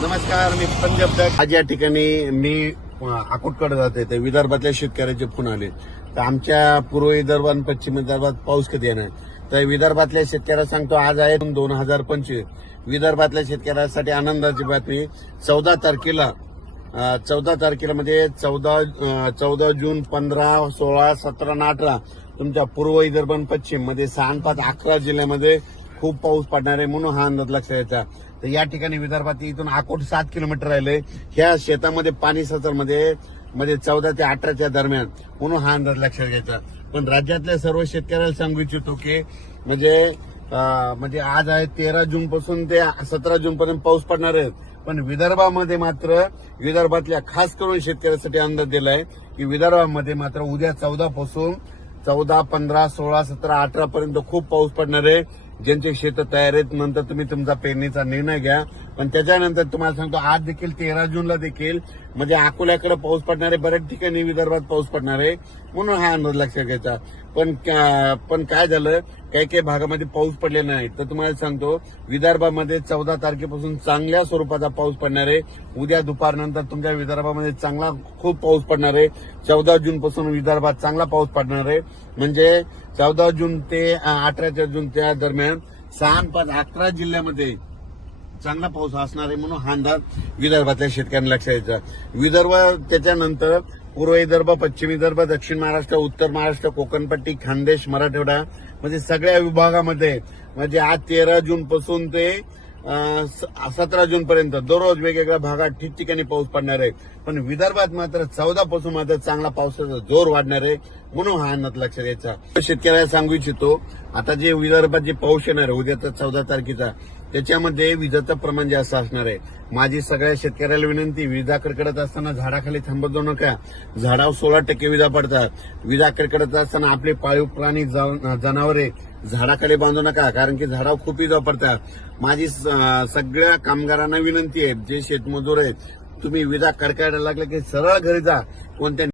नमस्कार, मी पंजाब दत्त. आज या ठिकाणी मी अकोटकडे जाते. ते विदर्भातल्या शेतकऱ्याचे फोन आले. तर आमच्या पूर्व विदर्भ आणि पश्चिम विदर्भात पाऊस कधी येणार. तर विदर्भातल्या शेतकऱ्याला सांगतो, आज आहे 2025. विदर्भातल्या शेतकऱ्यासाठी आनंदाची बातमी. 14 तारखेला म्हणजे 14 जून, 15, 16, 17 आणि 18 तुमच्या पूर्व विदर्भ आणि पश्चिम मध्ये 6, 5, 11 जिल्ह्यामध्ये खूप पाऊस पडणार आहे, म्हणून हा अंदाज लक्षात घ्यायचा. तर या ठिकाणी विदर्भात इथून अकोट 7 किलोमीटर राहिले. ह्या शेतामध्ये पाणी सतरमध्ये 14 ते 18च्या दरम्यान, म्हणून हा अंदाज लक्षात घ्यायचा. पण राज्यातल्या सर्व शेतकऱ्याला सांगू इच्छितो की म्हणजे आज आहे 13 जून पासून ते 17 जून पर्यंत पाऊस पडणार आहे. पण विदर्भामध्ये मात्र विदर्भातल्या खास करून शेतकऱ्यासाठी अंदाज दिलाय की विदर्भामध्ये मात्र उद्या 14 पासून 14, 15, 16, 17, 18 पर्यंत खूप पाऊस पडणार आहे. ज्यांचे शेत तयार आहेत, नंतर तुम्ही तुमचा पेरणीचा निर्णय घ्या. पण त्याच्यानंतर तुम्हाला सांगतो, आज देखील 13 जूनला देखील म्हणजे अकोल्याकडे पाऊस पडणार आहे, बऱ्याच ठिकाणी विदर्भात पाऊस पडणार आहे, म्हणून हा अंदाज लक्षात घ्यायचा. पण काय झालं, काही भागामध्ये पाऊस पडलेला नाही. तर तुम्हाला सांगतो, विदर्भामध्ये 14 तारखेपासून चांगल्या स्वरूपाचा पाऊस पडणार आहे. उद्या दुपारनंतर तुमच्या विदर्भामध्ये चांगला खूप पाऊस पडणार आहे. 14 जून पासून विदर्भात चांगला पाऊस पडणार आहे. म्हणजे 14 जून ते 18 जून त्या दरम्यान 6, 5, 11 जिल्ह्यामध्ये चांगला पाऊस असणार आहे, म्हणून हा अंदाज विदर्भातल्या शेतकऱ्यांना लक्षात द्यायचा. विदर्भ त्याच्यानंतर पूर्व विदर्भ, पश्चिम विदर्भ, दक्षिण महाराष्ट्र, उत्तर महाराष्ट्र, कोकणपट्टी, खानदेश, मराठवाडा म्हणजे सगळ्या विभागामध्ये म्हणजे आज 13 जून पासून ते 17 जून पर्यंत दररोज वेगवेगळ्या भागात ठिकठिकाणी पाऊस पडणार आहे. पण विदर्भात मात्र 14 पासून मात्र चांगला पावसाचा जोर वाढणार आहे, म्हणून हा अंदाज लक्षात द्यायचा. शेतकऱ्याला सांगू इच्छितो, आता जे विदर्भात जे पाऊस येणार आहे उद्याचा 14 तारखेचा, त्याच्यामध्ये विजाचं प्रमाण जास्त असणार आहे. माझी सगळ्या शेतकऱ्याला विनंती, विजा कडकडत असताना झाडाखाली थांबत जाऊ नका. झाडावर 16% विजा पडतात. विजा कडकडत असताना आपले पाळीव प्राणी, जनावरे झाडाखाली बांधू नका, कारण की झाडावर खूप विजा पडतात. माझी सगळ्या कामगारांना विनंती आहे, जे शेतमजूर आहेत, तुम्ही विजा कडकायला लागले की सरळ घरी जा. कोणत्या